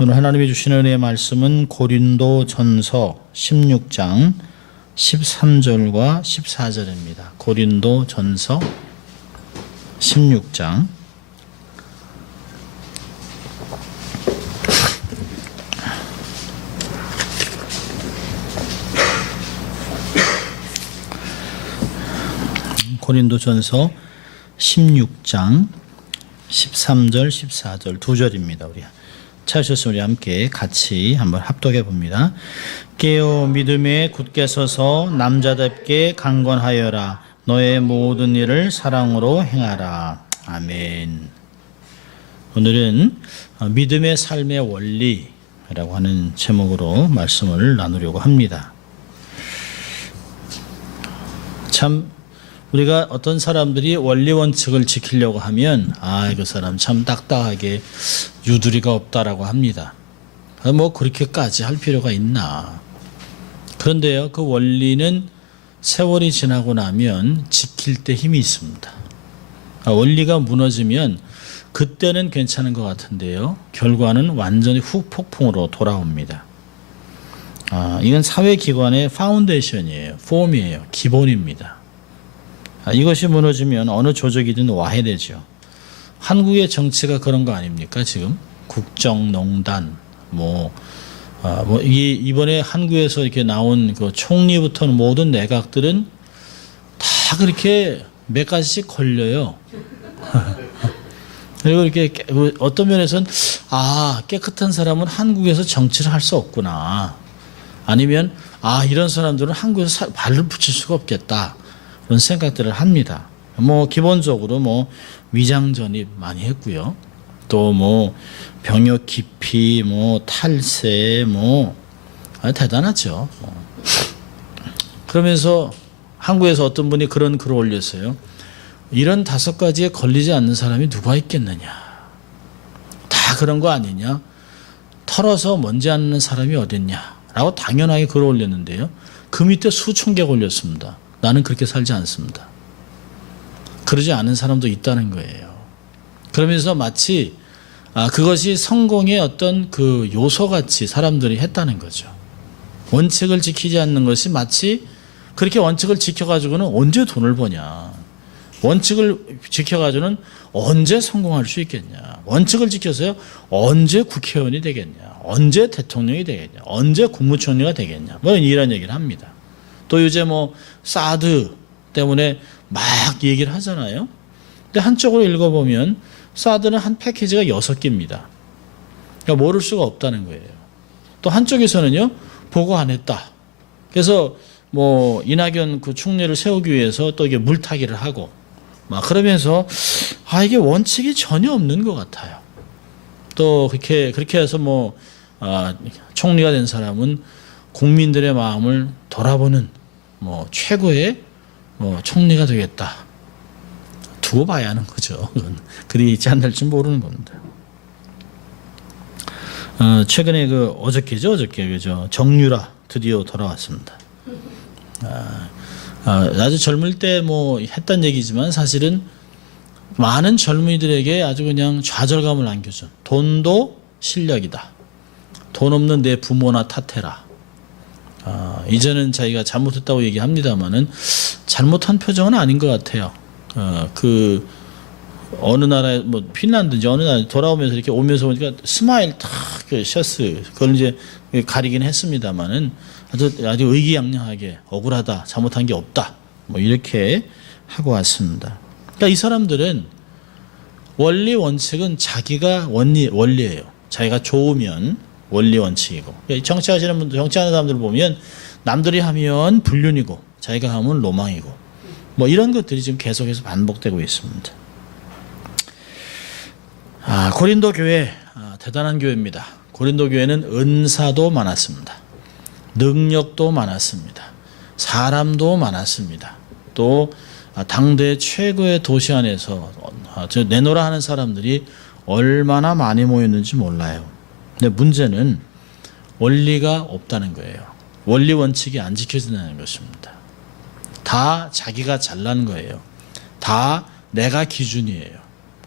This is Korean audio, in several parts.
오늘 하나님이 주시는 은혜의 말씀은 고린도전서 16장 13절과 14절입니다. 고린도전서 16장 고린도전서 16장 13절 14절 두 절입니다. 우리 찾으셨으면 우리 함께 같이 한번 합독해 봅니다. 깨어 믿음에 굳게 서서 남자답게 강건하여라. 너의 모든 일을 사랑으로 행하라. 아멘. 오늘은 믿음의 삶의 원리라고 하는 제목으로 말씀을 나누려고 합니다. 참 우리가 어떤 사람들이 원리 원칙을 지키려고 하면 그 사람 참 딱딱하게 유두리가 없다라고 합니다. 뭐 그렇게까지 할 필요가 있나. 그런데요, 그 원리는 세월이 지나고 나면 지킬 때 힘이 있습니다. 원리가 무너지면 그때는 괜찮은 것 같은데요, 결과는 완전히 후폭풍으로 돌아옵니다. 이건 사회기관의 파운데이션이에요. 폼이에요. 기본입니다. 이것이 무너지면 어느 조직이든 와해되죠. 한국의 정치가 그런 거 아닙니까? 지금 국정농단 이번에 한국에서 이렇게 나온 그 총리부터는 모든 내각들은 다 그렇게 몇 가지씩 걸려요. 그리고 이렇게 어떤 면에서는 깨끗한 사람은 한국에서 정치를 할 수 없구나. 아니면 이런 사람들은 한국에서 발을 붙일 수가 없겠다. 그런 생각들을 합니다. 기본적으로 위장 전입 많이 했고요. 또 병역 기피, 탈세, 대단하죠. 그러면서 한국에서 어떤 분이 그런 글을 올렸어요. 이런 5가지에 걸리지 않는 사람이 누가 있겠느냐. 다 그런 거 아니냐. 털어서 먼지 않는 사람이 어딨냐. 라고 당연하게 글을 올렸는데요. 그 밑에 수천 개가 올렸습니다. 나는 그렇게 살지 않습니다. 그러지 않은 사람도 있다는 거예요. 그러면서 마치 그것이 성공의 어떤 그 요소같이 사람들이 했다는 거죠. 원칙을 지키지 않는 것이 마치 그렇게 원칙을 지켜가지고는 언제 돈을 버냐. 원칙을 지켜가지고는 언제 성공할 수 있겠냐. 원칙을 지켜서요 언제 국회의원이 되겠냐. 언제 대통령이 되겠냐. 언제 국무총리가 되겠냐. 이런 얘기를 합니다. 또 요새 사드 때문에 막 얘기를 하잖아요. 근데 한쪽으로 읽어보면 사드는 한 패키지가 6개입니다. 그러니까 모를 수가 없다는 거예요. 또 한쪽에서는요, 보고 안 했다. 그래서 이낙연 그 총리를 세우기 위해서 또 이게 물타기를 하고 그러면서 이게 원칙이 전혀 없는 것 같아요. 또 그렇게 해서 총리가 된 사람은 국민들의 마음을 돌아보는 최고의 총리가 되겠다. 두고 봐야 하는 거죠. 그리 있지 않을지 모르는 겁니다. 최근에 어저께 정유라 드디어 돌아왔습니다. 아주 젊을 때 했던 얘기지만 사실은 많은 젊은이들에게 아주 그냥 좌절감을 안겨준 돈도 실력이다. 돈 없는 내 부모나 탓해라. 이제는 자기가 잘못했다고 얘기합니다만은 잘못한 표정은 아닌 것 같아요. 어느 나라에 핀란드인지 어느 나라에 돌아오면서 이렇게 오면서 보니까 스마일 탁 셔츠 그걸 이제 가리긴 했습니다만은 아주 의기양양하게 억울하다, 잘못한 게 없다, 이렇게 하고 왔습니다. 그러니까 이 사람들은 원리 원칙은 자기가 원리예요. 자기가 좋으면 원리 원칙이고, 정치하시는 분들, 정치하는 사람들을 보면 남들이 하면 불륜이고 자기가 하면 로망이고 이런 것들이 지금 계속해서 반복되고 있습니다. 고린도 교회 대단한 교회입니다. 고린도 교회는 은사도 많았습니다. 능력도 많았습니다. 사람도 많았습니다. 또 당대 최고의 도시 안에서 내노라 하는 사람들이 얼마나 많이 모였는지 몰라요. 근데 문제는 원리가 없다는 거예요. 원리 원칙이 안 지켜진다는 것입니다. 다 자기가 잘난 거예요. 다 내가 기준이에요.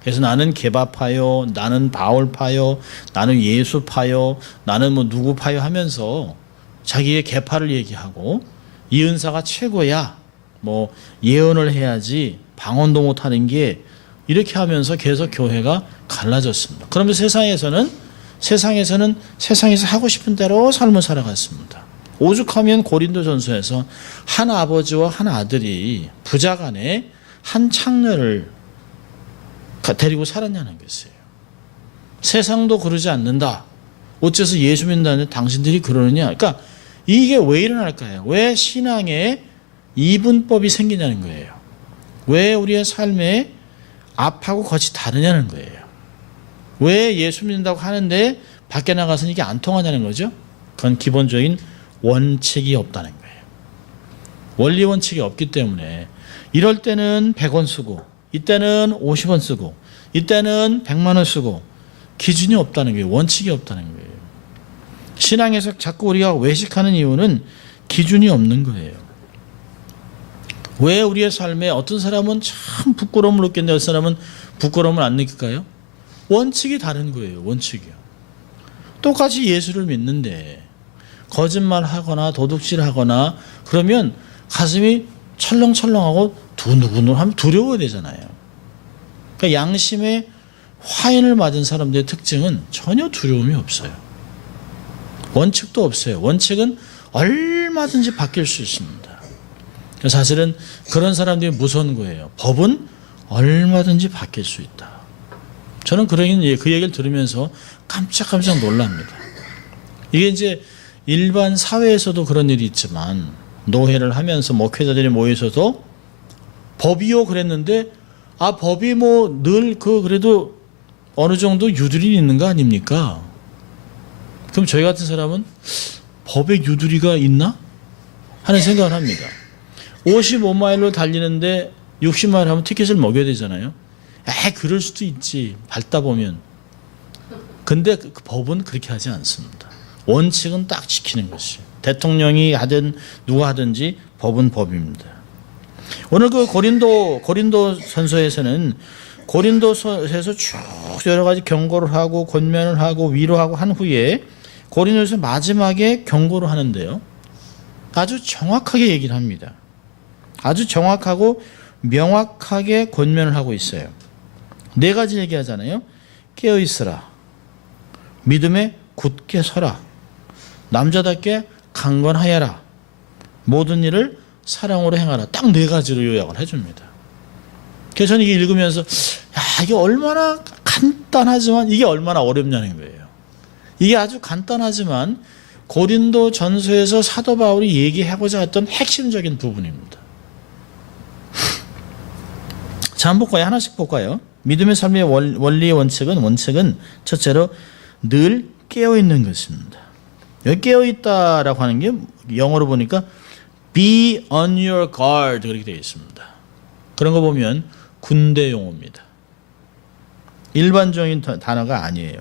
그래서 나는 개바파요, 나는 바울파요, 나는 예수파요, 나는 뭐 누구파요 하면서 자기의 개파를 얘기하고 이 은사가 최고야. 뭐 예언을 해야지 방언도 못하는 게 이렇게 하면서 계속 교회가 갈라졌습니다. 그러면 세상에서는 세상에서 하고 싶은 대로 삶을 살아갔습니다. 오죽하면 고린도전서에서 한 아버지와 한 아들이 부자간에 한 창녀를 데리고 살았냐는 것이에요. 세상도 그러지 않는다. 어째서 예수 믿는다는데 당신들이 그러느냐. 그러니까 이게 왜 일어날까요? 왜 신앙에 이분법이 생기냐는 거예요. 왜 우리의 삶에 앞하고 겉이 다르냐는 거예요. 왜 예수 믿는다고 하는데 밖에 나가서는 이게 안 통하냐는 거죠. 그건 기본적인 원칙이 없다는 거예요. 원리 원칙이 없기 때문에 이럴 때는 100원 쓰고 이때는 50원 쓰고 이때는 100만 원 쓰고 기준이 없다는 거예요. 원칙이 없다는 거예요. 신앙에서 자꾸 우리가 외식하는 이유는 기준이 없는 거예요. 왜 우리의 삶에 어떤 사람은 참 부끄러움을 느끼는데 어떤 사람은 부끄러움을 안 느낄까요? 원칙이 다른 거예요. 원칙이요. 똑같이 예수를 믿는데 거짓말하거나 도둑질하거나 그러면 가슴이 철렁철렁하고 두근두근 하면 두려워야 되잖아요. 그러니까 양심에 화인을 맞은 사람들의 특징은 전혀 두려움이 없어요. 원칙도 없어요. 원칙은 얼마든지 바뀔 수 있습니다. 사실은 그런 사람들이 무서운 거예요. 법은 얼마든지 바뀔 수 있다. 저는 그 얘기를 들으면서 깜짝깜짝 놀랍니다. 이게 이제 일반 사회에서도 그런 일이 있지만 노회를 하면서 목회자들이 모여서도 법이요 그랬는데 법이 뭐 늘 그래도 어느 정도 유두리 있는 거 아닙니까? 그럼 저희 같은 사람은 법에 유두리가 있나? 하는 생각을 합니다. 55마일로 달리는데 60마일 하면 티켓을 먹여야 되잖아요. 그럴 수도 있지. 밟다 보면. 근데 그 법은 그렇게 하지 않습니다. 원칙은 딱 지키는 것이에요. 대통령이 하든 누가 하든지 법은 법입니다. 오늘 그 고린도전서에서는 고린도서에서 쭉 여러 가지 경고를 하고 권면을 하고 위로하고 한 후에 고린도서 마지막에 경고를 하는데요. 아주 정확하게 얘기를 합니다. 아주 정확하고 명확하게 권면을 하고 있어요. 4가지 얘기하잖아요. 깨어있으라. 믿음에 굳게 서라. 남자답게 강건하여라. 모든 일을 사랑으로 행하라. 딱 4가지로 요약을 해줍니다. 그래서 저는 이게 읽으면서 이게 얼마나 간단하지만 이게 얼마나 어렵냐는 거예요. 이게 아주 간단하지만 고린도 전서에서 사도 바울이 얘기하고자 했던 핵심적인 부분입니다. 자, 한번 볼까요? 하나씩 볼까요? 믿음의 삶의 원리의 원칙은 첫째로 늘 깨어있는 것입니다. 여기 깨어있다라고 하는 게 영어로 보니까 be on your guard 그렇게 되어 있습니다. 그런 거 보면 군대 용어입니다. 일반적인 단어가 아니에요.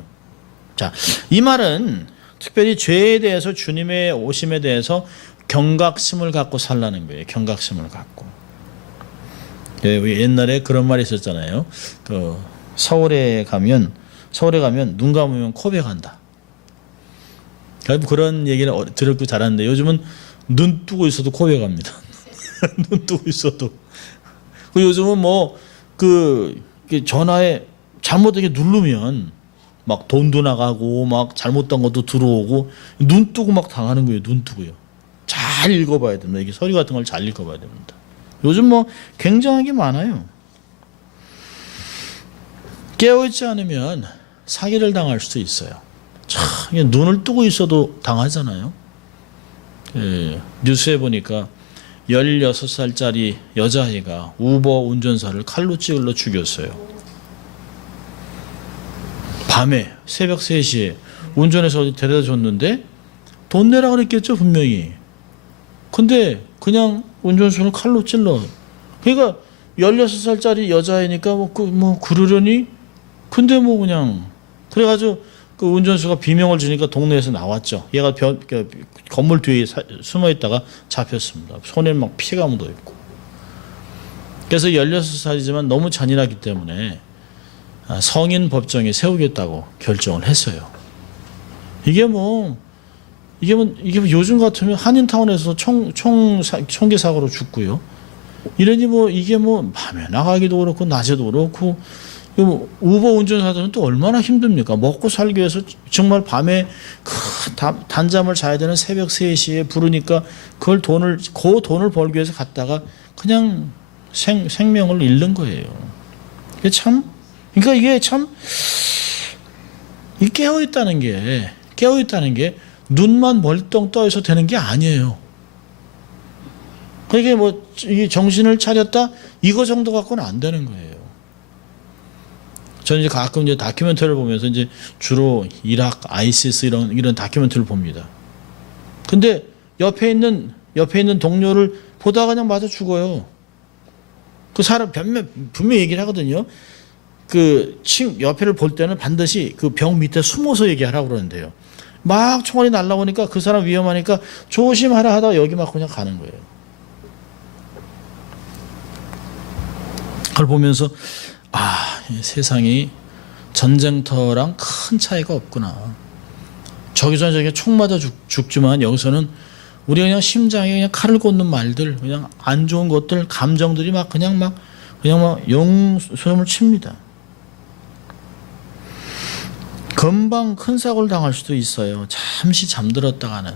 자, 이 말은 특별히 죄에 대해서 주님의 오심에 대해서 경각심을 갖고 살라는 거예요. 경각심을 갖고. 옛날에 그런 말이 있었잖아요. 서울에 가면 눈 감으면 고백한다. 그런 얘기를 들었고 자랐는데 요즘은 눈 뜨고 있어도 고백합니다. 눈 뜨고 있어도. 요즘은 전화에 잘못되게 누르면 막 돈도 나가고 막 잘못된 것도 들어오고 눈 뜨고 막 당하는 거예요. 눈 뜨고요. 잘 읽어봐야 됩니다. 이게 서류 같은 걸 잘 읽어봐야 됩니다. 요즘 굉장하게 많아요. 깨어있지 않으면 사기를 당할 수도 있어요. 눈을 뜨고 있어도 당하잖아요. 뉴스에 보니까 16살짜리 여자아이가 우버 운전사를 칼로 찔러 죽였어요. 밤에 새벽 3시에 운전해서 어디 데려다 줬는데 돈 내라 그랬겠죠 분명히. 근데 그냥 운전수를 칼로 찔러. 그러니까 16살짜리 여자애니까 그러려니? 근데 그냥 그래가지고 그 운전수가 비명을 주니까 동네에서 나왔죠. 얘가 건물 뒤에 숨어 있다가 잡혔습니다. 손에 막 피가 묻어 있고. 그래서 16살이지만 너무 잔인하기 때문에 성인 법정에 세우겠다고 결정을 했어요. 이게 뭐 요즘 같으면 한인타운에서 총기 사고로 죽고요. 이러니 뭐 이게 뭐 밤에 나가기도 그렇고 낮에도 그렇고, 우버 운전사들은 또 얼마나 힘듭니까? 먹고 살기 위해서 정말 밤에 단잠을 자야 되는 새벽 3시에 부르니까 그 돈을 벌기 위해서 갔다가 그냥 생명을 잃는 거예요. 이게 참, 그러니까 이게 참, 이 깨어있다는 게 눈만 멀뚱 떠 있어 되는 게 아니에요. 그게 뭐 이 정신을 차렸다 이거 정도 갖고는 안 되는 거예요. 저는 이제 가끔 이제 다큐멘터리를 보면서 이제 주로 이라크, 아이시스 이런 다큐멘터리를 봅니다. 근데 옆에 있는 동료를 보다가 그냥 맞아 죽어요. 그 사람 분명히 얘기를 하거든요. 그 옆에를 볼 때는 반드시 그 벽 밑에 숨어서 얘기하라고 그러는데요. 막 총알이 날라오니까 그 사람 위험하니까 조심하라 하다가 여기 막 그냥 가는 거예요. 그걸 보면서 세상이 전쟁터랑 큰 차이가 없구나. 저기서 저기 총 맞아 죽지만 여기서는 우리 그냥 심장에 그냥 칼을 꽂는 말들, 그냥 안 좋은 것들, 감정들이 그냥 막 용소음을 칩니다. 금방 큰 사고를 당할 수도 있어요. 잠시 잠들었다가는,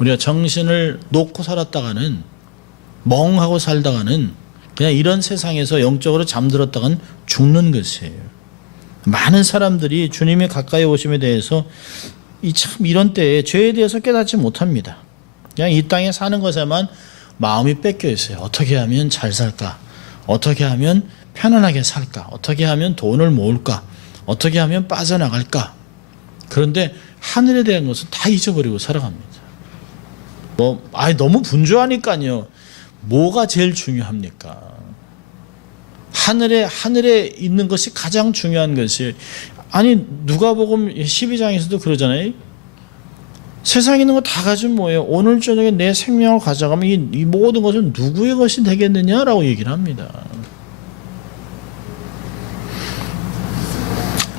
우리가 정신을 놓고 살았다가는, 멍하고 살다가는 그냥 이런 세상에서 영적으로 잠들었다가는 죽는 것이에요. 많은 사람들이 주님이 가까이 오심에 대해서 이런 때에 죄에 대해서 깨닫지 못합니다. 그냥 이 땅에 사는 것에만 마음이 뺏겨 있어요. 어떻게 하면 잘 살까? 어떻게 하면 편안하게 살까? 어떻게 하면 돈을 모을까? 어떻게 하면 빠져나갈까? 그런데 하늘에 대한 것은 다 잊어버리고 살아갑니다. 너무 분주하니까요. 뭐가 제일 중요합니까? 하늘에 있는 것이 가장 중요한 것이, 누가복음 12장에서도 그러잖아요. 세상에 있는 거 다 가지면 뭐예요? 오늘 저녁에 내 생명을 가져가면 이 모든 것은 누구의 것이 되겠느냐라고 얘기를 합니다.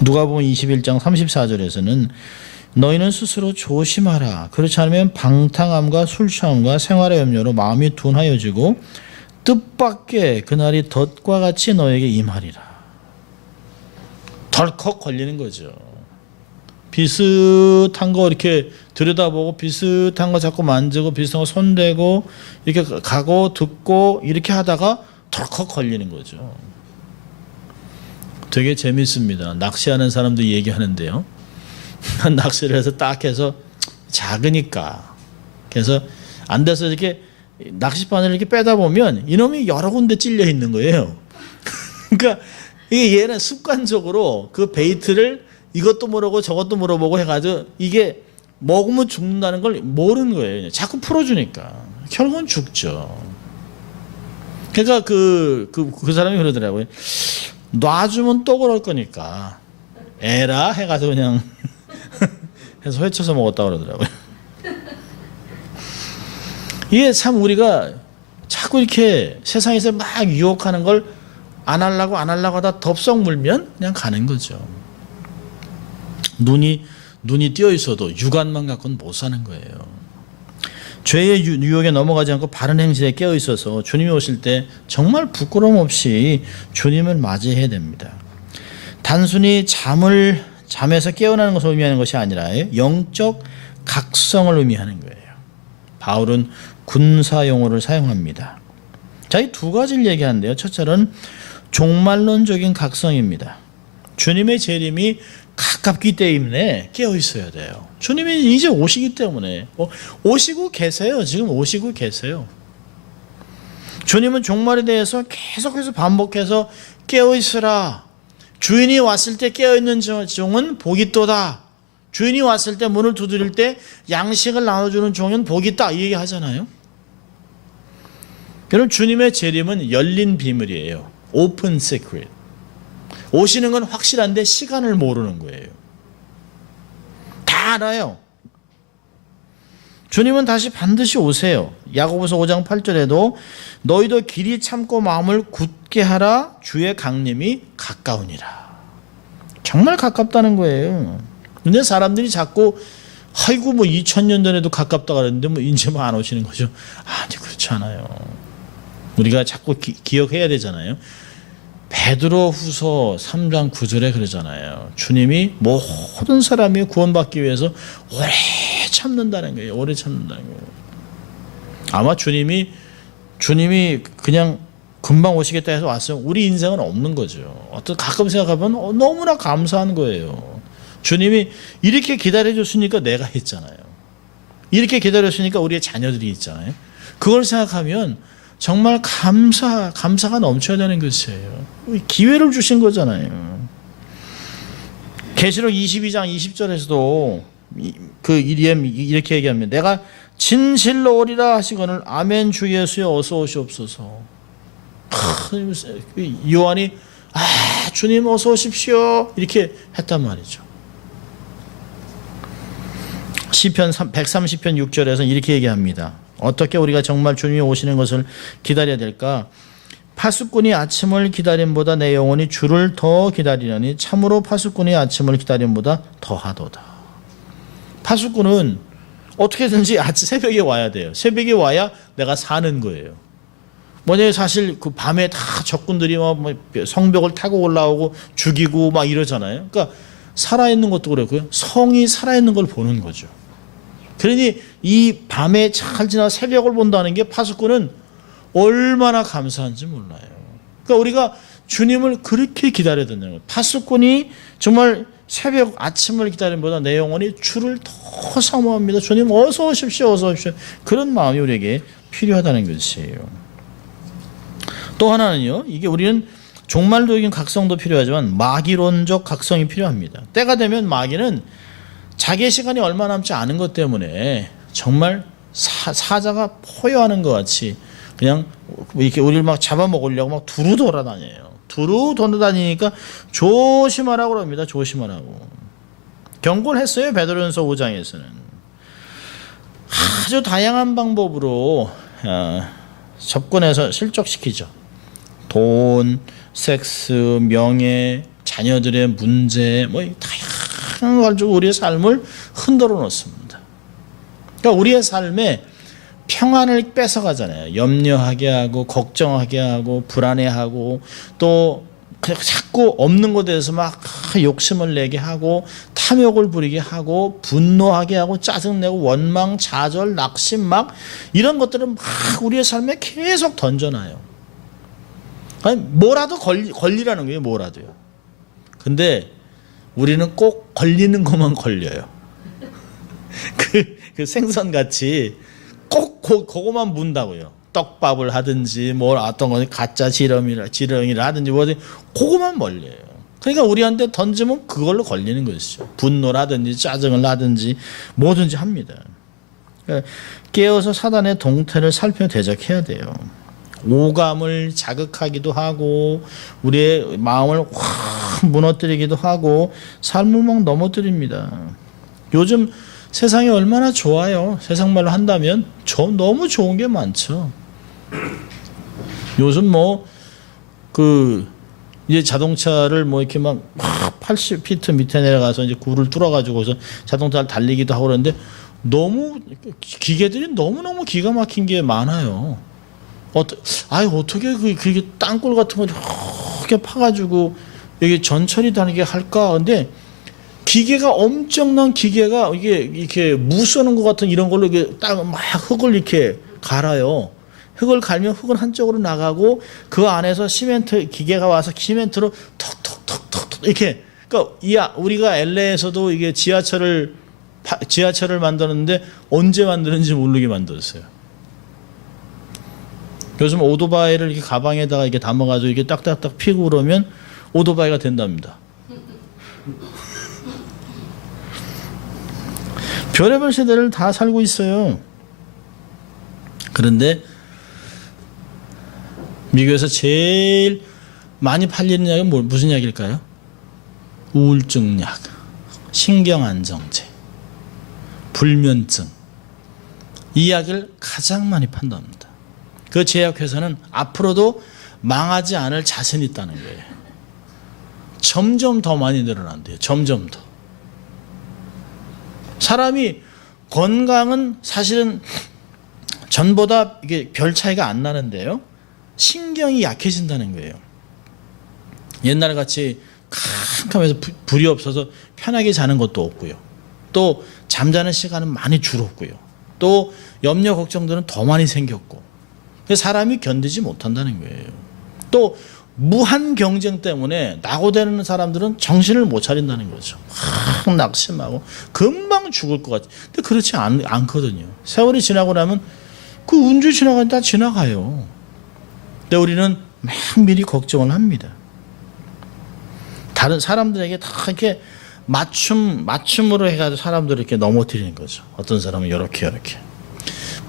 누가복음 21장 34절에서는 너희는 스스로 조심하라. 그렇지 않으면 방탕함과 술취함과 생활의 염려로 마음이 둔하여지고 뜻밖의 그날이 덫과 같이 너에게 임하리라. 덜컥 걸리는 거죠. 비슷한 거 이렇게 들여다보고 비슷한 거 자꾸 만지고 비슷한 거 손대고 이렇게 가고 듣고 이렇게 하다가 덜컥 걸리는 거죠. 되게 재밌습니다. 낚시하는 사람들이 얘기하는데요. 낚시를 해서 딱 해서 작으니까, 그래서 안 돼서 이렇게 낚싯바늘을 이렇게 빼다 보면 이놈이 여러 군데 찔려 있는 거예요. 그러니까 이게 얘는 습관적으로 그 베이트를 이것도 물어보고 저것도 물어보고 해가지고 이게 먹으면 죽는다는 걸 모르는 거예요. 자꾸 풀어주니까 결국은 죽죠. 그러니까 그 사람이 그러더라고요. 놔주면 또 그럴 거니까 에라 해가지고 그냥 해서 회쳐서 먹었다고 그러더라고요. 이게 참 우리가 자꾸 이렇게 세상에서 막 유혹하는 걸 안 하려고 하다 덥석 물면 그냥 가는 거죠. 눈이 띄어 있어도 육안만 갖고는 못 사는 거예요. 죄의 유혹에 넘어가지 않고 바른 행실에 깨어 있어서 주님이 오실 때 정말 부끄러움 없이 주님을 맞이해야 됩니다. 단순히 잠에서 깨어나는 것을 의미하는 것이 아니라 영적 각성을 의미하는 거예요. 바울은 군사 용어를 사용합니다. 자, 이 두 가지를 얘기하는데요. 첫째는 종말론적인 각성입니다. 주님의 재림이 가깝기 때문에 깨어 있어야 돼요. 주님이 이제 오시기 때문에 오시고 계세요. 지금 오시고 계세요. 주님은 종말에 대해서 계속해서 반복해서 깨어 있으라. 주인이 왔을 때 깨어 있는 종은 복이 있도다. 주인이 왔을 때 문을 두드릴 때 양식을 나눠주는 종은 복이 있다. 이 얘기 하잖아요. 여러분, 주님의 재림은 열린 비밀이에요. 오픈 시크릿. 오시는 건 확실한데 시간을 모르는 거예요. 다 알아요. 주님은 다시 반드시 오세요. 야고보서 5장 8절에도 너희도 길이 참고 마음을 굳게 하라. 주의 강림이 가까우니라. 정말 가깝다는 거예요. 근데 사람들이 자꾸 아이고 뭐 2000년 전에도 가깝다 그랬는데 뭐 이제 뭐 안 오시는 거죠. 아니 그렇지 않아요. 우리가 자꾸 기억해야 되잖아요. 베드로후서 3장 9절에 그러잖아요. 주님이 모든 사람이 구원받기 위해서 오래 참는다는 거예요. 오래 참는다는 거예요. 아마 주님이 그냥 금방 오시겠다 해서 왔어요. 우리 인생은 없는 거죠. 가끔 생각하면 너무나 감사한 거예요. 주님이 이렇게 기다려줬으니까 내가 했잖아요. 이렇게 기다렸으니까 우리의 자녀들이 있잖아요. 그걸 생각하면 정말 감사가 넘쳐야 되는 것이에요. 기회를 주신 거잖아요. 계시록 22장 20절에서도 이렇게 얘기합니다. 내가 진실로 오리라 하시거늘 아멘 주 예수여 어서 오시옵소서. 요한이 주님 어서 오십시오 이렇게 했단 말이죠. 시편 130편 6절에서 이렇게 얘기합니다. 어떻게 우리가 정말 주님이 오시는 것을 기다려야 될까? 파수꾼이 아침을 기다림보다 내 영혼이 주를 더 기다리려니 참으로 파수꾼이 아침을 기다림보다 더하도다. 파수꾼은 어떻게든지 새벽에 와야 돼요. 새벽에 와야 내가 사는 거예요. 뭐냐 사실 그 밤에 다 적군들이 막 성벽을 타고 올라오고 죽이고 막 이러잖아요. 그러니까 살아있는 것도 그렇고요. 성이 살아있는 걸 보는 거죠. 그러니 이 밤에 잘 지나 새벽을 본다는 게 파수꾼은 얼마나 감사한지 몰라요. 그러니까 우리가 주님을 그렇게 기다려야 된다는 거예요. 파수꾼이 정말 새벽 아침을 기다림보다 내 영혼이 주를 더 사모합니다. 주님 어서 오십시오 어서 오십시오. 그런 마음이 우리에게 필요하다는 것이에요. 또 하나는요. 이게 우리는 종말적인 각성도 필요하지만 마귀론적 각성이 필요합니다. 때가 되면 마귀는 자기의 시간이 얼마 남지 않은 것 때문에 정말 사자가 포효하는 것 같이 그냥 이렇게 우리를 막 잡아먹으려고 막 두루 돌아다녀요. 두루 돌아다니니까 조심하라고 그럽니다. 조심하라고. 경고를 했어요. 베드로전서 5장에서는. 아주 다양한 방법으로 접근해서 실족시키죠. 돈, 섹스, 명예, 자녀들의 문제 뭐 다양한 걸 가지고 우리의 삶을 흔들어 놓습니다. 그러니까 우리의 삶에 평안을 뺏어가잖아요. 염려하게 하고 걱정하게 하고 불안해하고 또 자꾸 없는 것에 대해서 막 욕심을 내게 하고 탐욕을 부리게 하고 분노하게 하고 짜증내고 원망, 좌절, 낙심 막 이런 것들은 막 우리의 삶에 계속 던져놔요. 아니 뭐라도 걸리라는 거예요. 뭐라도요. 근데 우리는 꼭 걸리는 것만 걸려요. 그 생선같이 꼭 그거만 문다고요. 떡밥을 하든지 뭘 어떤 건 가짜 지렁이를 하든지 뭐든지 그거만 멀려요. 그러니까 우리한테 던지면 그걸로 걸리는 것이죠. 분노라든지 짜증을 하든지 뭐든지 합니다. 그러니까 깨어서 사단의 동태를 살펴 대적해야 돼요. 오감을 자극하기도 하고 우리의 마음을 확 무너뜨리기도 하고 삶을 막 넘어뜨립니다. 요즘 세상이 얼마나 좋아요. 세상 말로 한다면 너무 좋은 게 많죠. 요즘 이제 자동차를 이렇게 막 80피트 밑에 내려가서 이제 굴을 뚫어가지고서 자동차를 달리기도 하고 그러는데 너무 기계들이 너무너무 기가 막힌 게 많아요. 어떻게 그게 땅굴 같은 거 이렇게 파가지고 여기 전철이 다니게 할까? 근데 기계가 엄청난 기계가 이게 이렇게 무쏘는 것 같은 이런 걸로 이게 딱 막 흙을 이렇게 갈아요. 흙을 갈면 흙은 한쪽으로 나가고 그 안에서 시멘트 기계가 와서 시멘트로 톡톡톡톡 이렇게. 그러니까 우리가 LA에서도 이게 지하철을 만드는데 언제 만드는지 모르게 만들었어요. 요즘 오토바이를 이렇게 가방에다가 이렇게 담아가지고 이렇게 딱딱딱 피고 그러면 오토바이가 된답니다. 별의별 세대를 다 살고 있어요. 그런데 미국에서 제일 많이 팔리는 약은 무슨 약일까요? 우울증 약, 신경안정제, 불면증. 이 약을 가장 많이 판답니다. 그 제약회사는 앞으로도 망하지 않을 자신이 있다는 거예요. 점점 더 많이 늘어난대요. 점점 더. 사람이 건강은 사실은 전보다 이게 별 차이가 안 나는데요. 신경이 약해진다는 거예요. 옛날 같이 캄캄해서 불이 없어서 편하게 자는 것도 없고요. 또 잠자는 시간은 많이 줄었고요. 또 염려 걱정들은 더 많이 생겼고. 그래서 사람이 견디지 못한다는 거예요. 또 무한 경쟁 때문에 낙오되는 사람들은 정신을 못 차린다는 거죠. 확 낙심하고 금방 죽을 것 같아요. 근데 그렇지 않거든요. 세월이 지나고 나면 그 운주 지나가면 다 지나가요. 근데 우리는 막 미리 걱정을 합니다. 다른 사람들에게 다 이렇게 맞춤으로 해가지고 사람들을 이렇게 넘어뜨리는 거죠. 어떤 사람은 이렇게.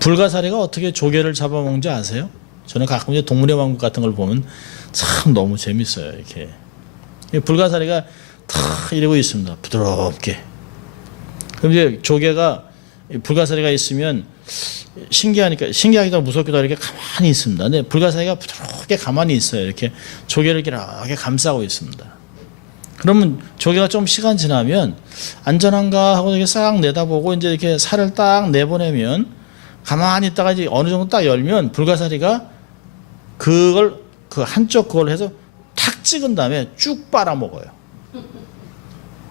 불가사리가 어떻게 조개를 잡아먹는지 아세요? 저는 가끔 이제 동물의 왕국 같은 걸 보면 참 너무 재밌어요. 이렇게 불가사리가 탁 이러고 있습니다. 부드럽게. 그럼 이제 조개가 불가사리가 있으면 신기하기도 무섭기도 하고 이렇게 가만히 있습니다. 근데 불가사리가 부드럽게 가만히 있어요. 이렇게 조개를 이렇게 감싸고 있습니다. 그러면 조개가 좀 시간 지나면 안전한가 하고 이렇게 싹 내다보고 이제 이렇게 살을 딱 내보내면 가만히 있다가 이제 어느 정도 딱 열면 불가사리가 그걸 그 한쪽 그걸 해서 탁 찍은 다음에 쭉 빨아먹어요.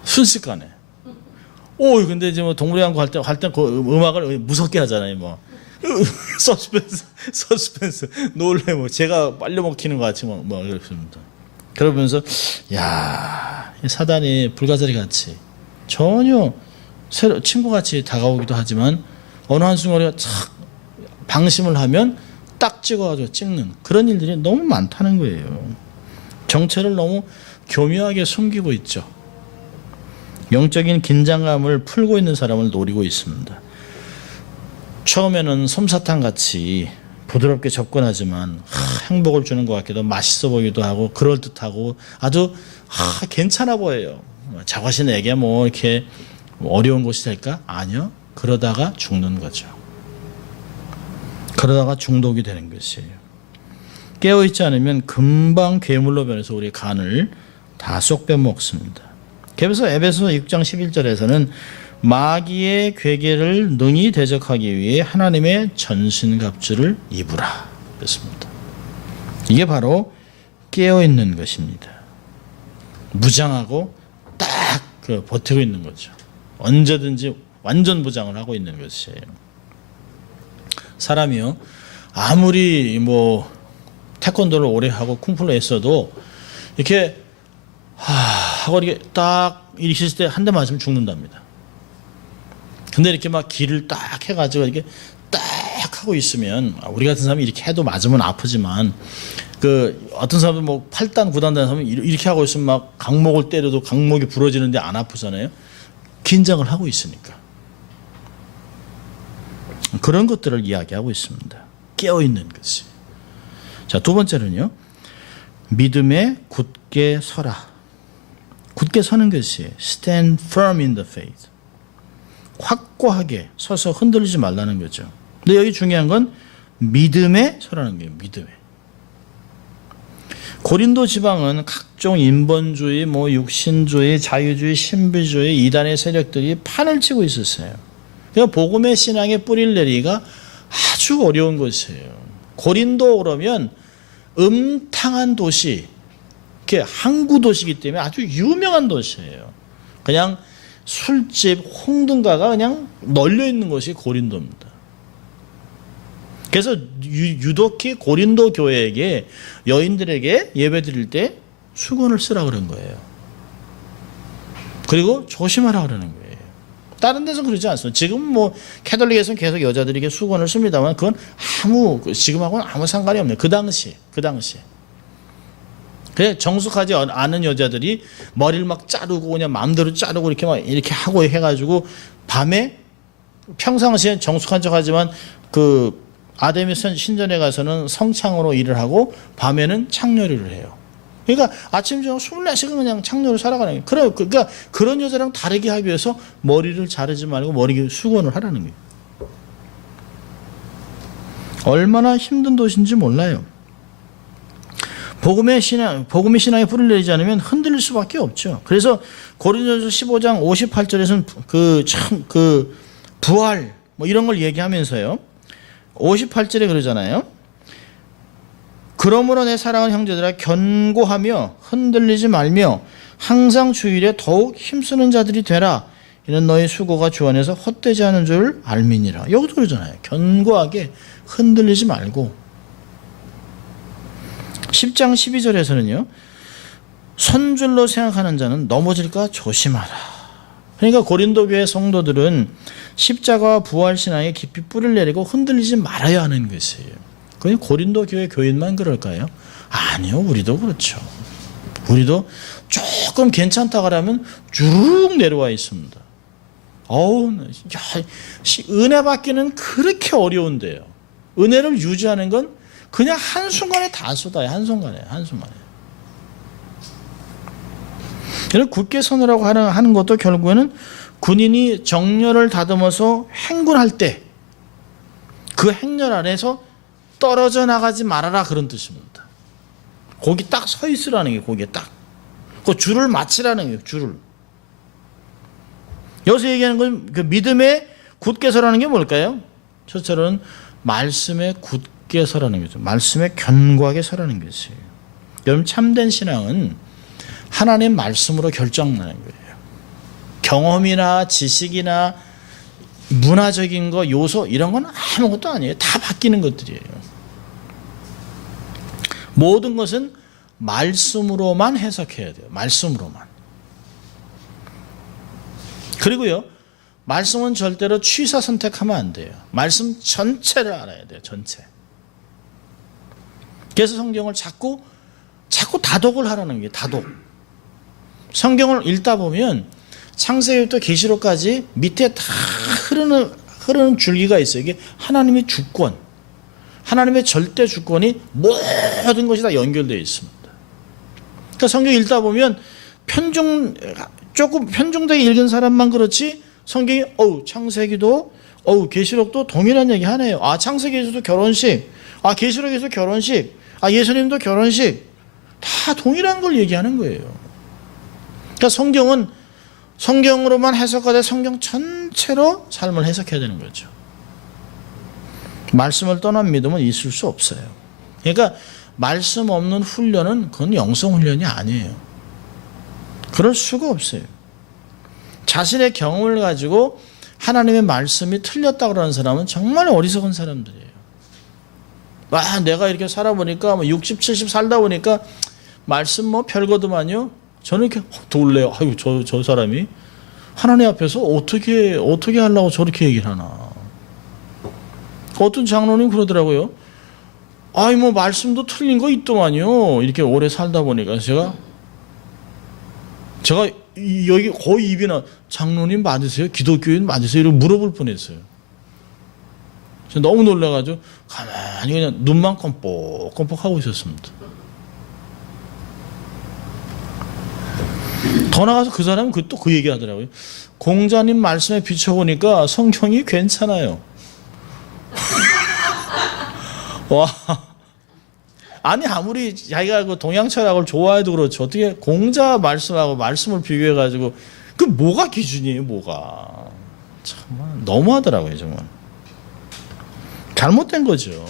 순식간에. 근데 이제 뭐 동물의 왕국 할 때 그 음악을 무섭게 하잖아요. 뭐 서스펜스 놀래 뭐 제가 빨려 먹히는 것 같이 뭐 그렇습니다. 그러면서 야, 사단이 불가사리 같이 전혀 친구같이 다가오기도 하지만 어느 한순간에 착 방심을 하면 딱 찍어가지고 찍는 그런 일들이 너무 많다는 거예요. 정체를 너무 교묘하게 숨기고 있죠. 영적인 긴장감을 풀고 있는 사람을 노리고 있습니다. 처음에는 솜사탕 같이 부드럽게 접근하지만 행복을 주는 것 같기도 맛있어 보이기도 하고 그럴듯하고 아주 괜찮아 보여요. 자과신에게 뭐 이렇게 어려운 것이 될까? 아니요. 그러다가 죽는 거죠. 그러다가 중독이 되는 것이에요. 깨어있지 않으면 금방 괴물로 변해서 우리 간을 다 쏙 빼먹습니다. 그래서 에베소 6장 11절에서는 마귀의 괴계를 능히 대적하기 위해 하나님의 전신갑주를 입으라 그랬습니다. 이게 바로 깨어있는 것입니다. 무장하고 딱 버티고 있는 거죠. 언제든지 완전 무장을 하고 있는 것이에요. 사람이요 아무리 뭐 태권도를 오래 하고 쿵푸를 했어도 이렇게 하고 이렇게 딱 이렇게 있을 때 한 대 맞으면 죽는답니다. 근데 이렇게 막 길을 딱 해가지고 이렇게 딱 하고 있으면 우리 같은 사람이 이렇게 해도 맞으면 아프지만 그 어떤 사람은 뭐 8단 9단 되는 사람은 이렇게 하고 있으면 막 강목을 때려도 강목이 부러지는데 안 아프잖아요. 긴장을 하고 있으니까. 그런 것들을 이야기하고 있습니다. 깨어있는 것이. 자, 두 번째는요. 믿음에 굳게 서라. 굳게 서는 것이 stand firm in the faith. 확고하게 서서 흔들리지 말라는 거죠. 근데 여기 중요한 건 믿음에 서라는 거예요. 믿음에. 고린도 지방은 각종 인본주의, 뭐 육신주의, 자유주의, 신비주의, 이단의 세력들이 판을 치고 있었어요. 그러니까 복음의 신앙에 뿌리를 내리기가 아주 어려운 것이에요. 고린도 그러면 음탕한 도시, 이렇게 항구 도시이기 때문에 아주 유명한 도시예요. 그냥 술집, 홍등가가 그냥 널려 있는 것이 고린도입니다. 그래서 유독히 고린도 교회에게 여인들에게 예배 드릴 때 수건을 쓰라 그런 거예요. 그리고 조심하라 그러는 거예요. 다른 데서는 그러지 않습니다. 지금 뭐 캐톨릭에서는 계속 여자들에게 수건을 씁니다만 그건 지금하고는 아무 상관이 없네요. 그 당시에. 그냥 정숙하지 않은 여자들이 머리를 막 자르고 그냥 마음대로 자르고 이렇게 막 이렇게 하고 해가지고 밤에 평상시에 정숙한 척하지만 그 아데미 신전에 가서는 성창으로 일을 하고 밤에는 창녀를 해요. 그러니까 아침 저녁 24시간 그냥 창녀로 살아가는 거예요. 그러니까 그런 여자랑 다르게 하기 위해서 머리를 자르지 말고 머리 수건을 하라는 거예요. 얼마나 힘든 도시인지 몰라요. 복음이 신앙에 뿌리를 내리지 않으면 흔들릴 수밖에 없죠. 그래서 고린도전서 15장 58절에서는 그 부활 뭐 이런 걸 얘기하면서요. 58절에 그러잖아요. 그러므로 내 사랑하는 형제들아 견고하며 흔들리지 말며 항상 주일에 더욱 힘쓰는 자들이 되라. 이는 너희 수고가 주 안에서 헛되지 않은 줄 알미니라. 여기도 그러잖아요. 견고하게 흔들리지 말고. 10장 12절에서는요. 선줄로 생각하는 자는 넘어질까 조심하라. 그러니까 고린도 교회 성도들은 십자가와 부활신앙에 깊이 뿌리를 내리고 흔들리지 말아야 하는 것이에요. 그냥 고린도 교회 교인만 그럴까요? 아니요. 우리도 그렇죠. 우리도 조금 괜찮다 그러면 주르륵 내려와 있습니다. 은혜 받기는 그렇게 어려운데요. 은혜를 유지하는 건 그냥 한순간에 다 쏟아요. 한순간에. 그래서 굳게 서느라고 하는 것도 결국에는 군인이 정렬을 다듬어서 행군할 때 그 행렬 안에서 떨어져 나가지 말아라 그런 뜻입니다. 거기 딱 서 있으라는 게 거기에 딱. 그 줄을 맞추라는 거예요. 줄을. 여기서 얘기하는 건 그 믿음에 굳게 서라는 게 뭘까요? 첫째로는 말씀에 굳게 서라는 거죠. 말씀에 견고하게 서라는 것이에요. 여러분 참된 신앙은 하나님 말씀으로 결정나는 거예요. 경험이나 지식이나 문화적인 거 요소 이런 건 아무것도 아니에요. 다 바뀌는 것들이에요. 모든 것은 말씀으로만 해석해야 돼요. 말씀으로만. 그리고요. 말씀은 절대로 취사 선택하면 안 돼요. 말씀 전체를 알아야 돼요. 전체. 그래서 성경을 자꾸 다독을 하라는 게 다독. 성경을 읽다 보면 창세기부터 계시록까지 밑에 다 흐르는 줄기가 있어요. 이게 하나님의 주권, 하나님의 절대 주권이 모든 것이 다 연결되어 있습니다. 그러니까 성경 읽다 보면 조금 편중되게 읽은 사람만 그렇지 성경이 창세기도 계시록도 동일한 얘기 하네요. 창세기에서도 결혼식, 계시록에서 결혼식, 예수님도 결혼식 다 동일한 걸 얘기하는 거예요. 그러니까 성경은 성경으로만 해석하되 성경 전체로 삶을 해석해야 되는 거죠. 말씀을 떠난 믿음은 있을 수 없어요. 그러니까 말씀 없는 훈련은 그건 영성 훈련이 아니에요. 그럴 수가 없어요. 자신의 경험을 가지고 하나님의 말씀이 틀렸다고 그러는 사람은 정말 어리석은 사람들이에요. 내가 이렇게 살아보니까 60, 70 살다 보니까 말씀 별거더만요. 저는 이렇게 놀래요. 저 사람이 하나님 앞에서 어떻게 하려고 저렇게 얘기를 하나. 어떤 장로님 그러더라고요. 말씀도 틀린 거 있더만요. 이렇게 오래 살다 보니까 제가 여기 거의 입이 장로님 맞으세요? 기독교인 맞으세요? 이렇게 물어볼 뻔했어요. 제가 너무 놀라가지고 가만히 그냥 눈만 껌뻑껌뻑 하고 있었습니다. 더 나가서 그 사람은 또 그 얘기 하더라고요. 공자님 말씀에 비춰보니까 성경이 괜찮아요. 아무리 자기가 그 동양 철학을 좋아해도 그렇죠. 어떻게 공자 말씀하고 말씀을 비교해가지고 그 뭐가 기준이에요, 뭐가. 참 너무하더라고요, 정말. 잘못된 거죠.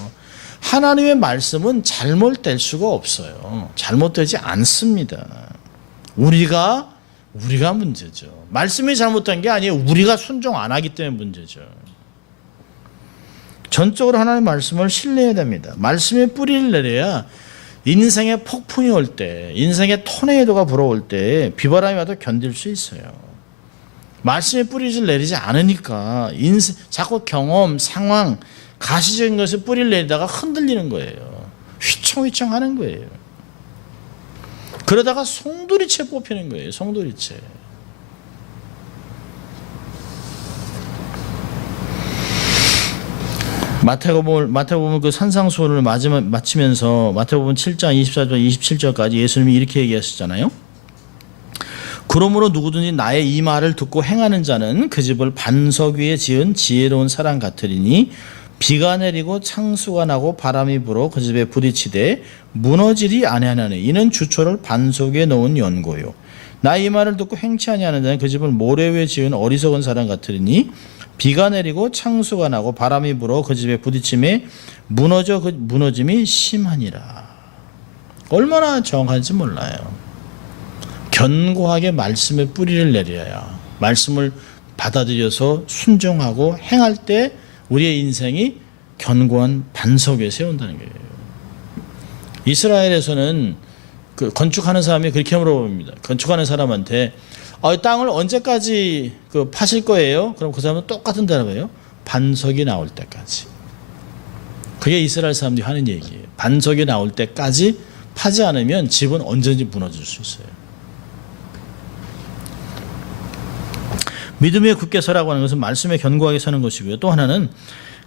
하나님의 말씀은 잘못될 수가 없어요. 잘못되지 않습니다. 우리가 문제죠. 말씀이 잘못된 게 아니에요. 우리가 순종 안 하기 때문에 문제죠. 전적으로 하나님의 말씀을 신뢰해야 됩니다. 말씀에 뿌리를 내려야 인생의 폭풍이 올 때, 인생의 토네이도가 불어올 때 비바람이 와도 견딜 수 있어요. 말씀에 뿌리를 내리지 않으니까 자꾸 경험, 상황, 가시적인 것에 뿌리를 내리다가 흔들리는 거예요. 휘청휘청 하는 거예요. 그러다가 송두리째 뽑히는 거예요. 송두리째. 마태복음 그 산상수훈을 마치면서 마태복음 7장 24절 27절까지 예수님이 이렇게 얘기하셨잖아요. 그러므로 누구든지 나의 이 말을 듣고 행하는 자는 그 집을 반석 위에 지은 지혜로운 사람 같으리니 비가 내리고 창수가 나고 바람이 불어 그 집에 부딪히되 무너지리 아니하나니 이는 주초를 반석에 넣은 연고요. 나 이 말을 듣고 행치 아니하는 자는 그 집을 모래 위에 지은 어리석은 사람 같으리니 비가 내리고 창수가 나고 바람이 불어 그 집에 부딪힘에 무너짐이 심하니라. 얼마나 정확한지 몰라요. 견고하게 말씀의 뿌리를 내려야 말씀을 받아들여서 순종하고 행할 때 우리의 인생이 견고한 반석에 세운다는 거예요. 이스라엘에서는 그 건축하는 사람이 그렇게 물어봅니다. 건축하는 사람한테 땅을 언제까지 파실 거예요? 그럼 그 사람은 똑같은 대답이에요. 반석이 나올 때까지. 그게 이스라엘 사람들이 하는 얘기예요. 반석이 나올 때까지 파지 않으면 집은 언제든지 무너질 수 있어요. 믿음에 굳게 서라고 하는 것은 말씀에 견고하게 서는 것이고요. 또 하나는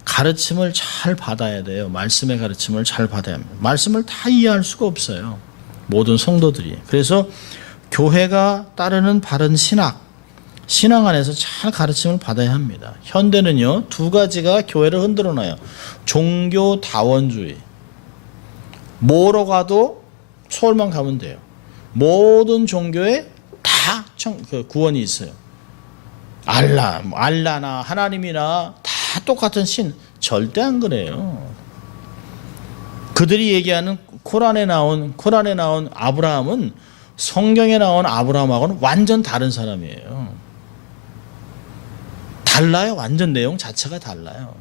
가르침을 잘 받아야 돼요. 말씀의 가르침을 잘 받아야 합니다. 말씀을 다 이해할 수가 없어요. 모든 성도들이. 그래서 교회가 따르는 바른 신앙 안에서 잘 가르침을 받아야 합니다. 현대는요, 두 가지가 교회를 흔들어 놔요. 종교다원주의. 뭐로 가도 서울만 가면 돼요. 모든 종교에 다 구원이 있어요. 알라나 하나님이나 다 똑같은 신. 절대 안 그래요. 그들이 얘기하는 코란에 나온 아브라함은 성경에 나온 아브라함하고는 완전 다른 사람이에요. 달라요. 완전 내용 자체가 달라요.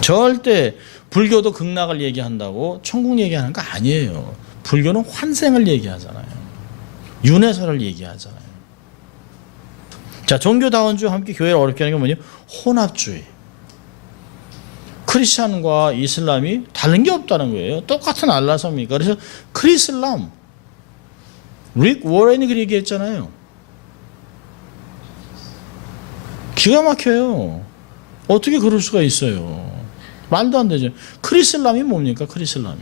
절대 불교도 극락을 얘기한다고 천국 얘기하는 거 아니에요. 불교는 환생을 얘기하잖아요. 윤회설을 얘기하잖아요. 자, 종교다원주의와 함께 교회를 어렵게 하는 게 뭐냐? 혼합주의. 크리스찬과 이슬람이 다른 게 없다는 거예요. 똑같은 알라섬이니까. 그래서 크리슬람, 릭 워렌이 그 얘기했잖아요. 기가 막혀요. 어떻게 그럴 수가 있어요? 말도 안 되죠. 크리슬람이 뭡니까? 크리슬람이.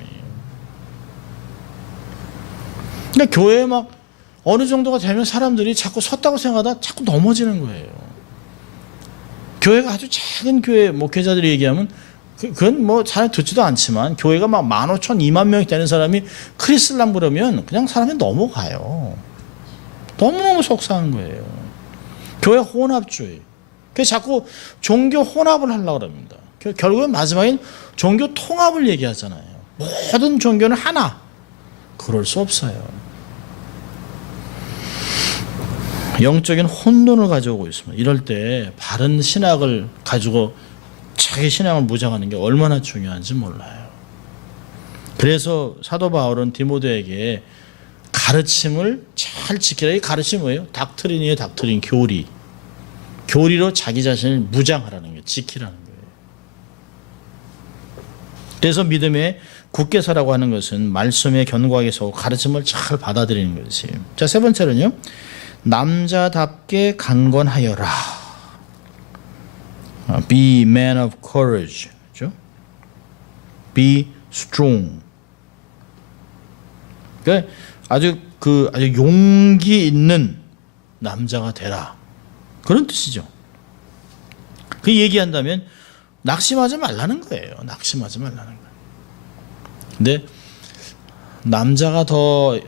그러니까 교회에 막 어느 정도가 되면 사람들이 자꾸 섰다고 생각하다 자꾸 넘어지는 거예요. 교회가 아주 작은 교회 목회자들이 얘기하면 그건 뭐 잘 듣지도 않지만 교회가 막 15,000, 2만 명이 되는 사람이 크리슬람 그러면 그냥 사람이 넘어가요. 너무너무 속상한 거예요. 교회 혼합주의. 그래서 자꾸 종교 혼합을 하려고 합니다. 결국은 마지막엔 종교 통합을 얘기하잖아요. 모든 종교는 하나. 그럴 수 없어요. 영적인 혼돈을 가져오고 있습니다. 이럴 때 바른 신학을 가지고 자기 신앙을 무장하는 게 얼마나 중요한지 몰라요. 그래서 사도 바울은 디모데에게 가르침을 잘 지키라. 이 가르침이 뭐예요? 닥트린이에요. 닥트린, 교리. 교리로 자기 자신을 무장하라는 거예요. 지키라는 거예요. 그래서 믿음에 굳게 서라고 하는 것은 말씀에 견고하게 서고 가르침을 잘 받아들이는 것이에요. 자, 세 번째는요. 남자답게 강건하여라. Be man of courage. 그렇죠? Be strong. 그러니까 아주 용기 있는 남자가 되라. 그런 뜻이죠. 그 얘기한다면 낙심하지 말라는 거예요. 낙심하지 말라는 거예요. 근데 남자가 더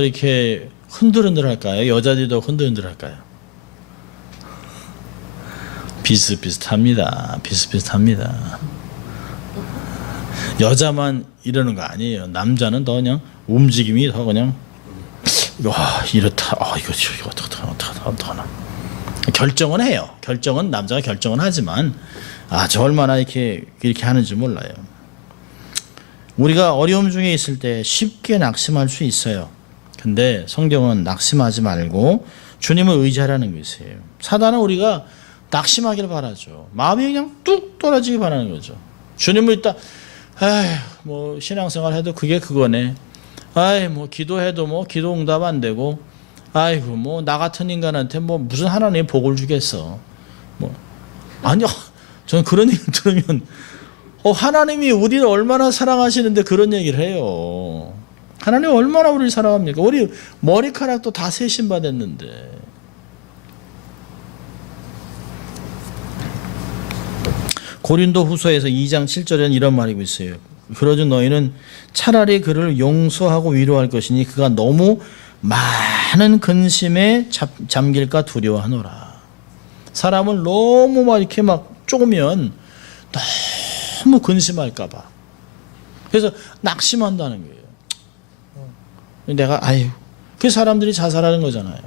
이렇게 흔들흔들할까요? 여자들이 더 흔들흔들할까요? 비슷비슷합니다. 비슷비슷합니다. 여자만 이러는 거 아니에요. 남자는 더 그냥 움직임이 더 그냥 이렇다. 이거 어떡하나. 결정은 해요. 남자가 결정은 하지만 저 얼마나 이렇게 하는지 몰라요. 우리가 어려움 중에 있을 때 쉽게 낙심할 수 있어요. 근데 성경은 낙심하지 말고 주님을 의지하라는 것이에요. 사단은 우리가 낙심하기를 바라죠. 마음이 그냥 뚝 떨어지기 바라는 거죠. 주님을 있다. 뭐 신앙생활 해도 그게 그거네. 뭐 기도해도 뭐 기도 응답 안 되고. 뭐 나 같은 인간한테 뭐 무슨 하나님이 복을 주겠어. 아니요. 저는 그런 얘기 들으면 하나님이 우리를 얼마나 사랑하시는데 그런 얘기를 해요. 하나님 얼마나 우리를 사랑합니까? 우리 머리카락도 다 세신 받았는데. 고린도 후서에서 2장 7절에는 이런 말이 있어요. 그러즉 너희는 차라리 그를 용서하고 위로할 것이니 그가 너무 많은 근심에 잠길까 두려워하노라. 사람을 너무 막 이렇게 막 쪼으면 너무 근심할까 봐. 그래서 낙심한다는 거예요. 내가 그 사람들이 자살하는 거잖아요.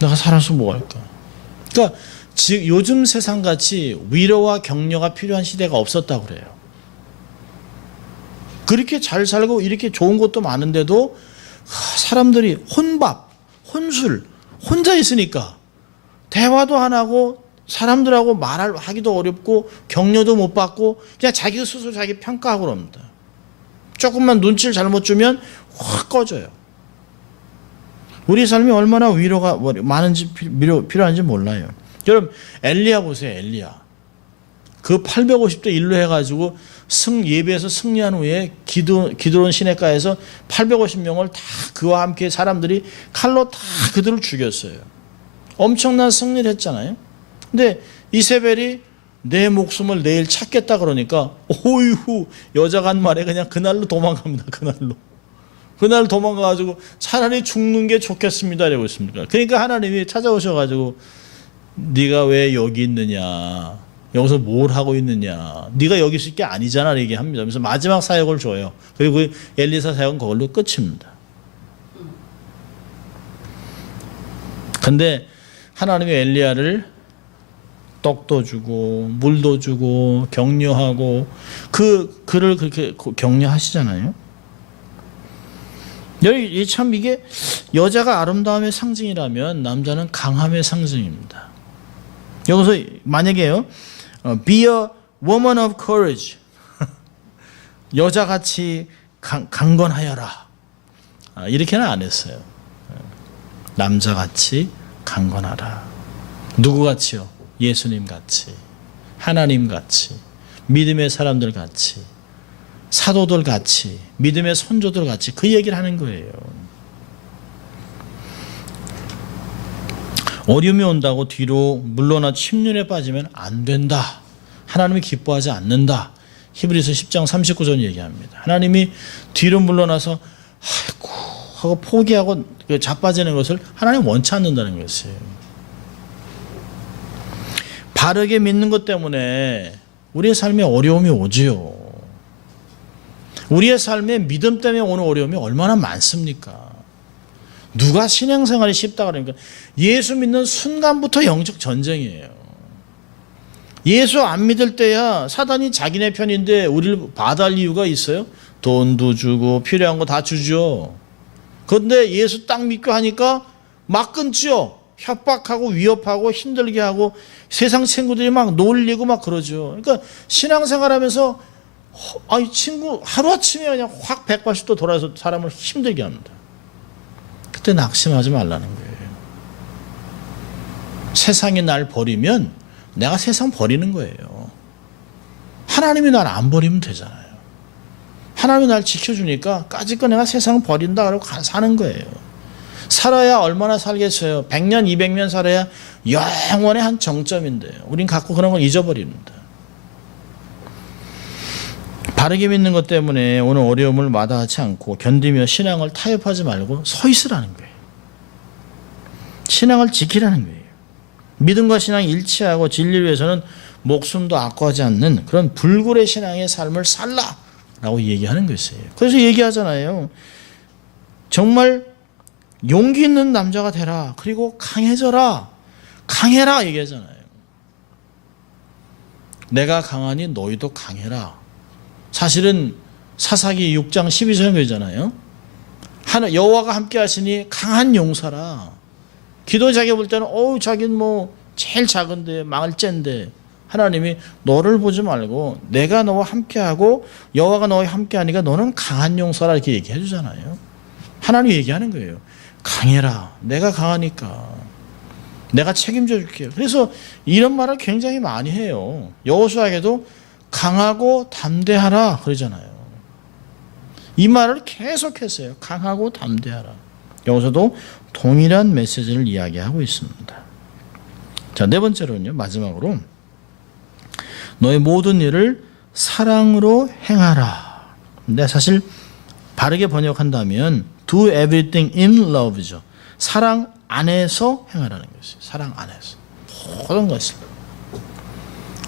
내가 살아서 뭐 할까? 그러니까 요즘 세상같이 위로와 격려가 필요한 시대가 없었다고 그래요. 그렇게 잘 살고 이렇게 좋은 것도 많은데도 사람들이 혼밥, 혼술, 혼자 있으니까 대화도 안 하고 사람들하고 말하기도 어렵고 격려도 못 받고 그냥 자기 스스로 자기 평가하고 그럽니다. 조금만 눈치를 잘못 주면 확 꺼져요. 우리 삶이 얼마나 위로가 많은지 필요한지 몰라요. 여러분 엘리야 보세요. 엘리야. 그 850대 1로 해가지고 예배에서 승리한 후에 기드론 시내가에서 850명을 다 그와 함께 사람들이 칼로 다 그들을 죽였어요. 엄청난 승리를 했잖아요. 근데 이세벨이 내 목숨을 내일 찾겠다 그러니까 오이후 여자가 한 말에 그냥 그날로 도망갑니다. 그날 도망가가지고 차라리 죽는 게 좋겠습니다 이러고 있습니다. 그러니까 하나님이 찾아오셔가지고 네가 왜 여기 있느냐, 여기서 뭘 하고 있느냐, 네가 여기 있을 게 아니잖아 얘기합니다. 그래서 마지막 사역을 줘요. 그리고 엘리사 사역은 그걸로 끝입니다. 근데 하나님이 엘리야를 떡도 주고 물도 주고 격려하고 그를 그렇게 격려하시잖아요. 참 이게 여자가 아름다움의 상징이라면 남자는 강함의 상징입니다. 여기서 만약에요, be a woman of courage, 여자같이 강건하여라, 이렇게는 안 했어요. 남자같이 강건하라. 누구같이요? 예수님같이, 하나님같이, 믿음의 사람들같이, 사도들같이, 믿음의 선조들같이 그 얘기를 하는 거예요. 어려움이 온다고 뒤로 물러나 침륜에 빠지면 안 된다. 하나님이 기뻐하지 않는다. 히브리서 10장 39절 얘기합니다. 하나님이 뒤로 물러나서 아이고 하고 포기하고 자빠지는 것을 하나님 원치 않는다는 것이에요. 바르게 믿는 것 때문에 우리의 삶에 어려움이 오지요. 우리의 삶에 믿음 때문에 오는 어려움이 얼마나 많습니까? 누가 신앙생활이 쉽다 그러니까 예수 믿는 순간부터 영적 전쟁이에요. 예수 안 믿을 때야 사단이 자기네 편인데 우리를 받아할 이유가 있어요? 돈도 주고 필요한 거 다 주죠. 그런데 예수 딱 믿고 하니까 막 끊지요. 협박하고 위협하고 힘들게 하고 세상 친구들이 막 놀리고 막 그러죠. 그러니까 신앙생활하면서 친구 하루아침에 그냥 확 180도 돌아서 사람을 힘들게 합니다. 그때 낙심하지 말라는 거예요. 세상이 날 버리면 내가 세상 버리는 거예요. 하나님이 날 안 버리면 되잖아요. 하나님이 날 지켜주니까 까짓거 내가 세상 버린다 그러고 사는 거예요. 살아야 얼마나 살겠어요. 100년 200년 살아야 영원의 한 정점인데요. 우린 갖고 그런 걸 잊어버립니다. 바르게 믿는 것 때문에 오늘 어려움을 마다하지 않고 견디며 신앙을 타협하지 말고 서 있으라는 거예요. 신앙을 지키라는 거예요. 믿음과 신앙이 일치하고 진리를 위해서는 목숨도 아까워하지 않는 그런 불굴의 신앙의 삶을 살라라고 얘기하는 것이에요. 그래서 얘기하잖아요. 정말 용기 있는 남자가 되라. 그리고 강해져라. 강해라 얘기하잖아요. 내가 강하니 너희도 강해라. 사실은 사사기 6장 12절에 그러잖아요. 여호와가 함께 하시니 강한 용사라. 기도 자기 볼 때는 자기는 뭐 제일 작은데 망할 쨘데 하나님이 너를 보지 말고 내가 너와 함께하고 여호와가 너와 함께하니까 너는 강한 용사라 이렇게 얘기해 주잖아요. 하나님이 얘기하는 거예요. 강해라. 내가 강하니까 내가 책임져 줄게요. 그래서 이런 말을 굉장히 많이 해요. 여호수아에게도 강하고 담대하라 그러잖아요. 이 말을 계속했어요. 강하고 담대하라. 여기서도 동일한 메시지를 이야기하고 있습니다. 자, 네 번째로는요. 마지막으로 너의 모든 일을 사랑으로 행하라. 근데 사실 바르게 번역한다면 do everything in love죠. 사랑 안에서 행하라는 것이에요. 사랑 안에서. 모든 것을.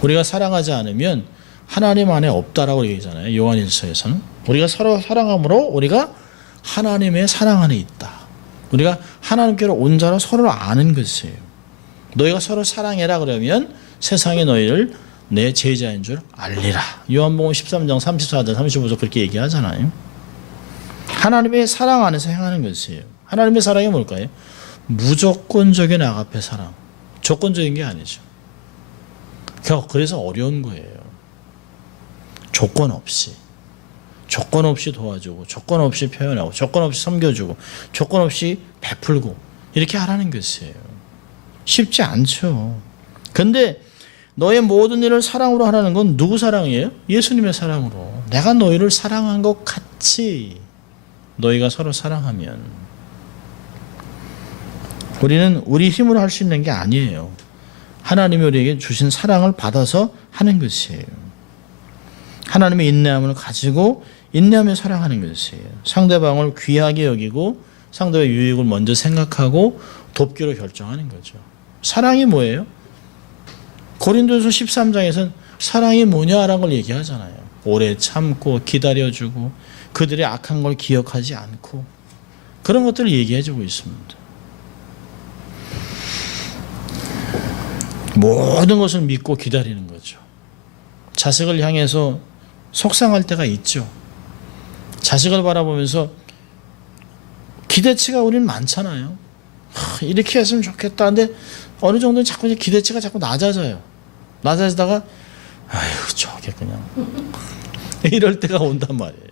우리가 사랑하지 않으면 하나님 안에 없다라고 얘기하잖아요. 요한일서에서는. 우리가 서로 사랑함으로 우리가 하나님의 사랑 안에 있다. 우리가 하나님께로 온 자로 서로를 아는 것이에요. 너희가 서로 사랑해라 그러면 세상에 너희를 내 제자인 줄 알리라. 요한복음 13장 34절 35절 그렇게 얘기하잖아요. 하나님의 사랑 안에서 행하는 것이에요. 하나님의 사랑이 뭘까요? 무조건적인 아가페 사랑. 조건적인 게 아니죠. 그래서 어려운 거예요. 조건 없이 도와주고, 조건 없이 표현하고, 조건 없이 섬겨주고, 조건 없이 베풀고 이렇게 하라는 것이에요. 쉽지 않죠. 근데 너의 모든 일을 사랑으로 하라는 건 누구 사랑이에요? 예수님의 사랑으로. 내가 너희를 사랑한 것 같이 너희가 서로 사랑하면 우리는 우리 힘으로 할 수 있는 게 아니에요. 하나님이 우리에게 주신 사랑을 받아서 하는 것이에요. 하나님의 인내함을 가지고 인내하며 사랑하는 것이에요. 상대방을 귀하게 여기고 상대의 유익을 먼저 생각하고 돕기로 결정하는 거죠. 사랑이 뭐예요? 고린도서 13장에서는 사랑이 뭐냐라는 걸 얘기하잖아요. 오래 참고 기다려주고 그들의 악한 걸 기억하지 않고 그런 것들을 얘기해주고 있습니다. 모든 것을 믿고 기다리는 거죠. 자식을 향해서 속상할 때가 있죠. 자식을 바라보면서 기대치가 우리는 많잖아요. 이렇게 했으면 좋겠다. 근데 어느 정도는 자꾸 기대치가 자꾸 낮아져요. 낮아지다가 아이고 저게 그냥 이럴 때가 온단 말이에요.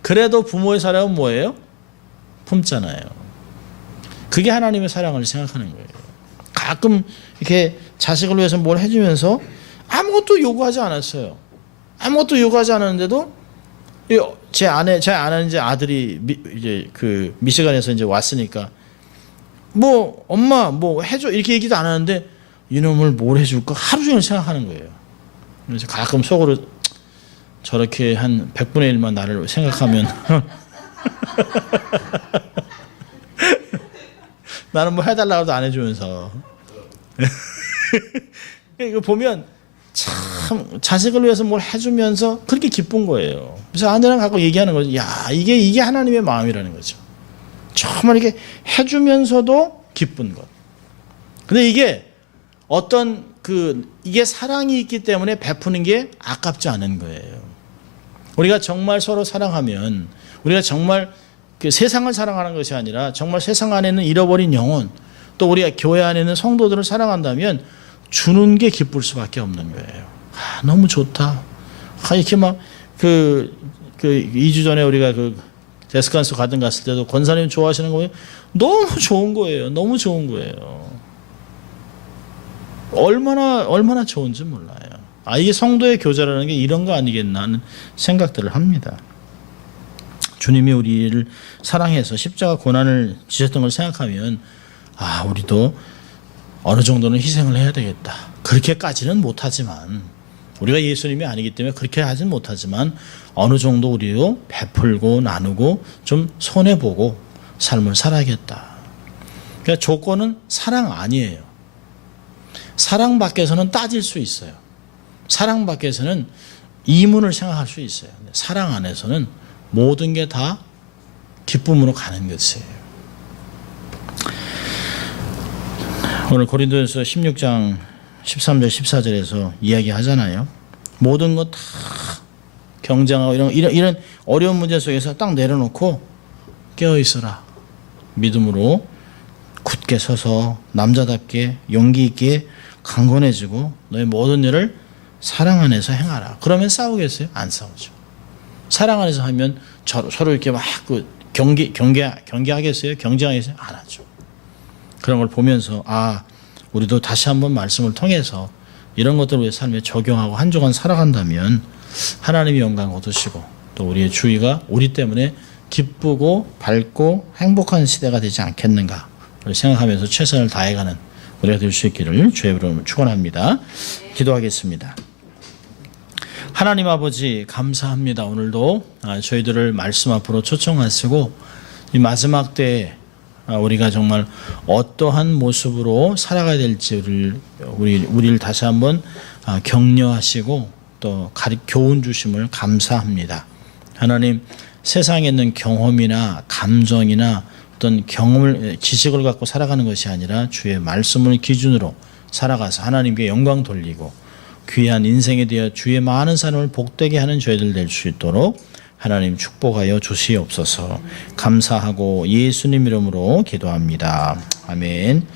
그래도 부모의 사랑은 뭐예요? 품잖아요. 그게 하나님의 사랑을 생각하는 거예요. 가끔 이렇게 자식을 위해서 뭘 해주면서 아무것도 요구하지 않았어요. 아무것도 요구하지 않았는데도 제 아내는 이제 아들이 이제 그 미시간에서 이제 왔으니까 뭐 엄마 뭐 해줘 이렇게 얘기도 안 하는데 이놈을 뭘 해줄까 하루 종일 생각하는 거예요. 그래서 가끔 속으로 저렇게 한 100분의 1만 나를 생각하면 나는 뭐 해달라고 해도 안 해주면서 이거 보면 참 자식을 위해서 뭘 해주면서 그렇게 기쁜 거예요. 그래서 아내랑 갖고 얘기하는 거죠. 야 이게 하나님의 마음이라는 거죠. 정말 이렇게 해주면서도 기쁜 것. 근데 이게 어떤 이게 사랑이 있기 때문에 베푸는 게 아깝지 않은 거예요. 우리가 정말 서로 사랑하면 우리가 정말 그 세상을 사랑하는 것이 아니라 정말 세상 안에는 잃어버린 영혼 또 우리가 교회 안에 있는 성도들을 사랑한다면 주는 게 기쁠 수밖에 없는 거예요. 너무 좋다. 이렇게 막 2주 전에 우리가 데스칸스 가든 갔을 때도 권사님 좋아하시는 거예요. 너무 좋은 거예요. 너무 좋은 거예요. 얼마나 좋은지 몰라요. 이게 성도의 교제라는 게 이런 거 아니겠나 하는 생각들을 합니다. 주님이 우리를 사랑해서 십자가 고난을 지셨던 걸 생각하면 우리도 어느 정도는 희생을 해야 되겠다. 그렇게까지는 못하지만 우리가 예수님이 아니기 때문에 그렇게 하진 못하지만 어느 정도 우리도 베풀고 나누고 좀 손해보고 삶을 살아야겠다. 그러니까 조건은 사랑 아니에요. 사랑 밖에서는 따질 수 있어요. 사랑 밖에서는 이문을 생각할 수 있어요. 사랑 안에서는 모든 게 다 기쁨으로 가는 것이에요. 오늘 고린도전서 16장 13절 14절에서 이야기하잖아요. 모든 것 다 경쟁하고 이런 어려운 문제 속에서 딱 내려놓고 깨어 있어라. 믿음으로 굳게 서서 남자답게 용기 있게 강건해지고 너의 모든 일을 사랑 안에서 행하라. 그러면 싸우겠어요? 안 싸우죠. 사랑 안에서 하면 서로 이렇게 막 경계하겠어요? 경쟁하겠어요? 안 하죠. 그런 걸 보면서 우리도 다시 한번 말씀을 통해서 이런 것들을 우리 삶에 적용하고 한 주간 살아간다면 하나님이 영광 얻으시고 또 우리의 주위가 우리 때문에 기쁘고 밝고 행복한 시대가 되지 않겠는가 생각하면서 최선을 다해가는 우리가 될 수 있기를 주의 이름으로 축원합니다. 기도하겠습니다. 하나님 아버지 감사합니다. 오늘도 저희들을 말씀 앞으로 초청하시고 이 마지막 때에 우리가 정말 어떠한 모습으로 살아가야 될지를 우리를 다시 한번 격려하시고 또 교훈 주심을 감사합니다. 하나님, 세상에 있는 경험이나 감정이나 어떤 경험을 지식을 갖고 살아가는 것이 아니라 주의 말씀을 기준으로 살아가서 하나님께 영광 돌리고 귀한 인생에 대해 주의 많은 사람을 복되게 하는 저희들 될 수 있도록 하나님 축복하여 주시옵소서. 감사하고 예수님 이름으로 기도합니다. 아멘.